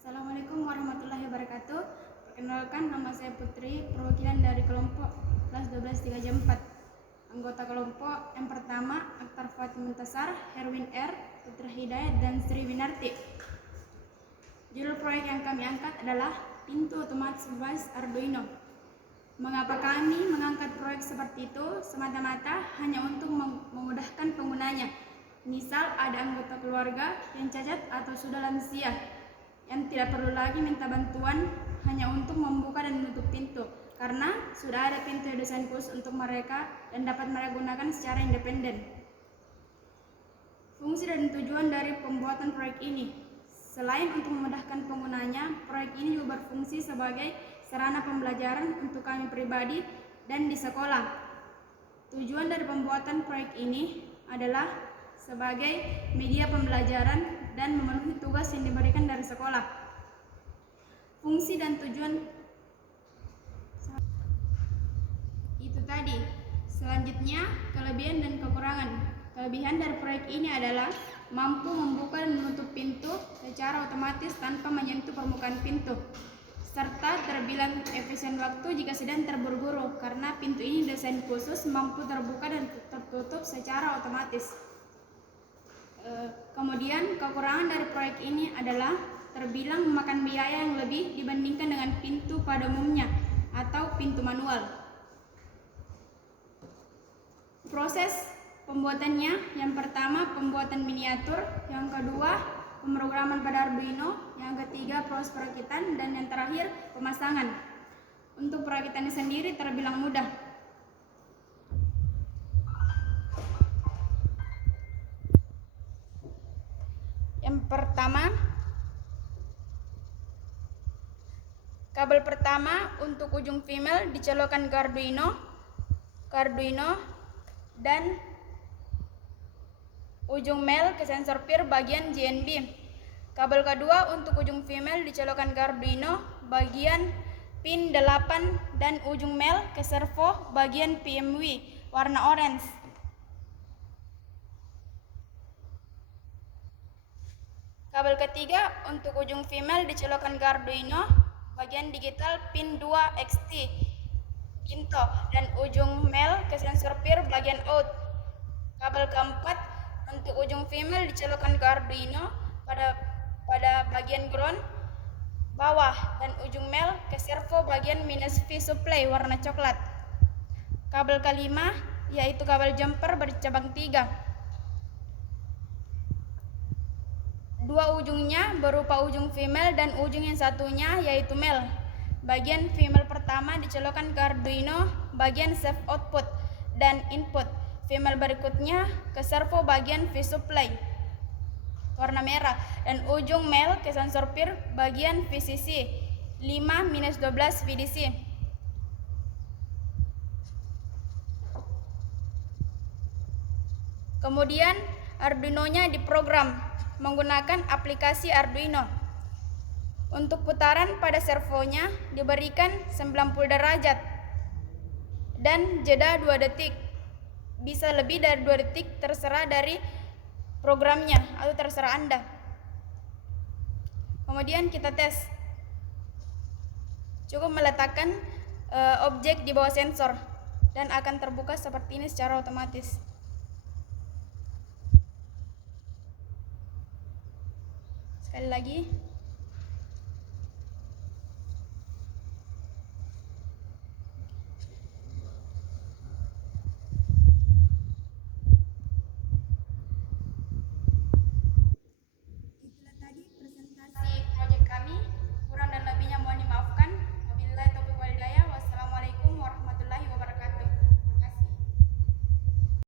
Assalamualaikum warahmatullahi wabarakatuh. Perkenalkan, nama saya Putri, perwakilan dari kelompok kelas 12 3 jam 4. Anggota kelompok yang pertama Akhtar Fatim Muntasar, Herwin R, Putra Hidayat, dan Sri Winarti. Judul proyek yang kami angkat adalah pintu otomatis berbasis Arduino. Mengapa kami mengangkat proyek seperti itu? Semata-mata hanya untuk memudahkan penggunanya. Misal ada anggota keluarga yang cacat atau sudah lansia, yang tidak perlu lagi minta bantuan hanya untuk membuka dan menutup pintu, karena sudah ada pintu yang desain khusus untuk mereka dan dapat mereka gunakan secara independen. Fungsi dan tujuan dari pembuatan proyek ini: selain untuk memudahkan penggunanya, proyek ini juga berfungsi sebagai sarana pembelajaran untuk kami pribadi dan di sekolah. Tujuan dari pembuatan proyek ini adalah sebagai media pembelajaran dan memenuhi tugas yang diberikan dari sekolah. Fungsi dan tujuan itu tadi. Selanjutnya, kelebihan dan kekurangan. Kelebihan dari proyek ini adalah mampu membuka dan menutup pintu secara otomatis tanpa menyentuh permukaan pintu, serta terbilang efisien waktu jika sedang terburu-buru karena pintu ini desain khusus mampu terbuka dan tertutup secara otomatis. Kemudian kekurangan dari proyek ini adalah terbilang memakan biaya yang lebih dibandingkan dengan pintu pada umumnya atau pintu manual. Proses pembuatannya: yang pertama pembuatan miniatur, yang kedua pemrograman pada Arduino, yang ketiga proses perakitan, dan yang terakhir pemasangan. Untuk perakitannya sendiri terbilang mudah. Yang pertama, kabel pertama untuk ujung female dicolokkan ke Arduino, dan ujung male ke sensor PIR bagian JNB. Kabel kedua untuk ujung female dicolokkan ke Arduino bagian pin 8 dan ujung male ke servo bagian PMW warna orange. Kabel ketiga untuk ujung female dicolokkan ke Arduino bagian digital pin 2 XT Into dan ujung male ke sensor PIR bagian out. Kabel keempat untuk ujung female dicolokkan ke Arduino pada bagian ground bawah dan ujung male ke servo bagian -V supply warna coklat. Kabel kelima yaitu kabel jumper bercabang 3. Dua ujungnya berupa ujung female dan ujung yang satunya yaitu male. Bagian female pertama dicolokkan ke Arduino bagian save output dan input. Female berikutnya ke servo bagian V supply warna merah dan ujung male ke sensor PIR bagian VCC 5-12 VDC. Kemudian Arduino-nya diprogram menggunakan aplikasi Arduino. Untuk putaran pada servonya diberikan 90 derajat dan jeda 2 detik. Bisa lebih dari 2 detik terserah dari programnya atau terserah Anda. Kemudian kita tes. Cukup meletakkan objek di bawah sensor dan akan terbuka seperti ini secara otomatis. Sekali lagi.